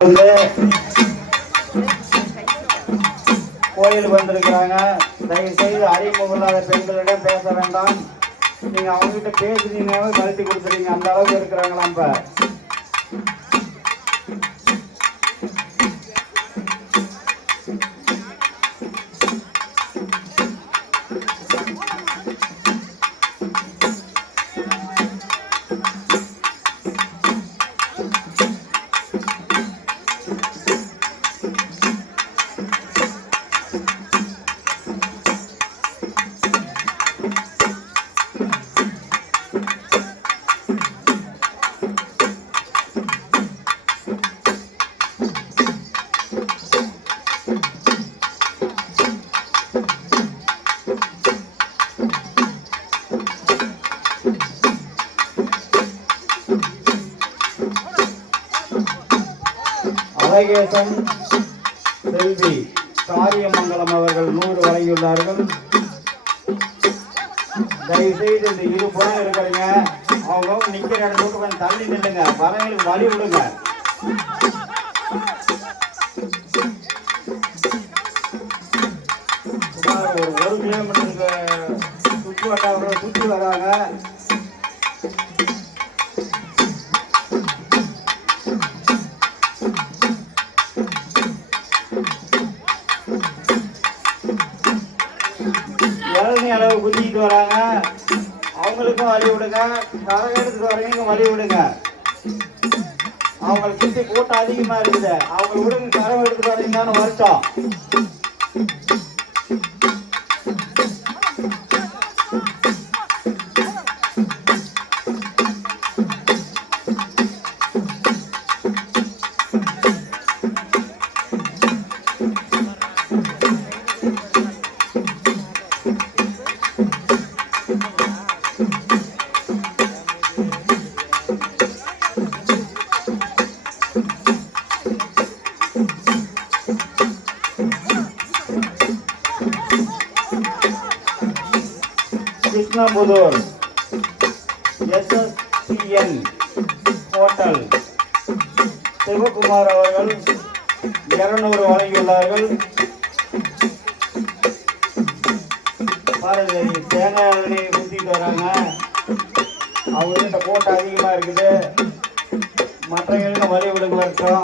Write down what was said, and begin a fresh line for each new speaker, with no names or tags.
கோயில் கோயிலுக்கு வந்திருக்கிறாங்க. தயவு செய்து அறிமுகம் இல்லாத பெண்களிடம் பேச வேண்டாம். நீங்க அவங்க கிட்ட பேசுனீங்கன்னாவே கழட்டி கொடுத்துறீங்க அந்த அளவுக்கு இருக்கிறாங்களாம் இப்ப. அழகேசன் செல்வி காரியமங்கலம் அவர்கள் நூறு வழங்கியுள்ளார்கள். தயவு செய்து இந்த இரு புறம் இருக்கிறீங்க. அவங்க நிக்கிற இடத்துக்கு கொஞ்சம் தள்ளி நில்லுங்க. பறவைகளுக்கு வழி விடுங்க. ஒரு ஒரு கிலோமீட்டருக்கு சுற்று வட்டாரம் சுற்றி வராங்க. இளநீ அளவு குத்திக்கிட்டு வராங்க. அவங்களுக்கும் வழி விடுங்க. கரகத்துக்கு வரவங்க வழி விடுங்க. அவங்களுக்கு சுற்றி கூட்டம் அதிகமாக இருக்குது. அவங்க விடுங்க கரகம் எடுத்துட்டு வரீங்கன்னு வரட்டும் கிருஷ்ணபுதூர் எஸ்எஸ்சிஎன் ஹோட்டல். சிவகுமார் அவர்கள் இருநூறு வழங்கியுள்ளார்கள். பாருங்க தேங்காய் எண்ணெய் ஊற்றிட்டு வராங்க. அவங்க கிட்ட கூட்டம் அதிகமாக இருக்குது மற்றவங்களுக்கு வழி விடுங்க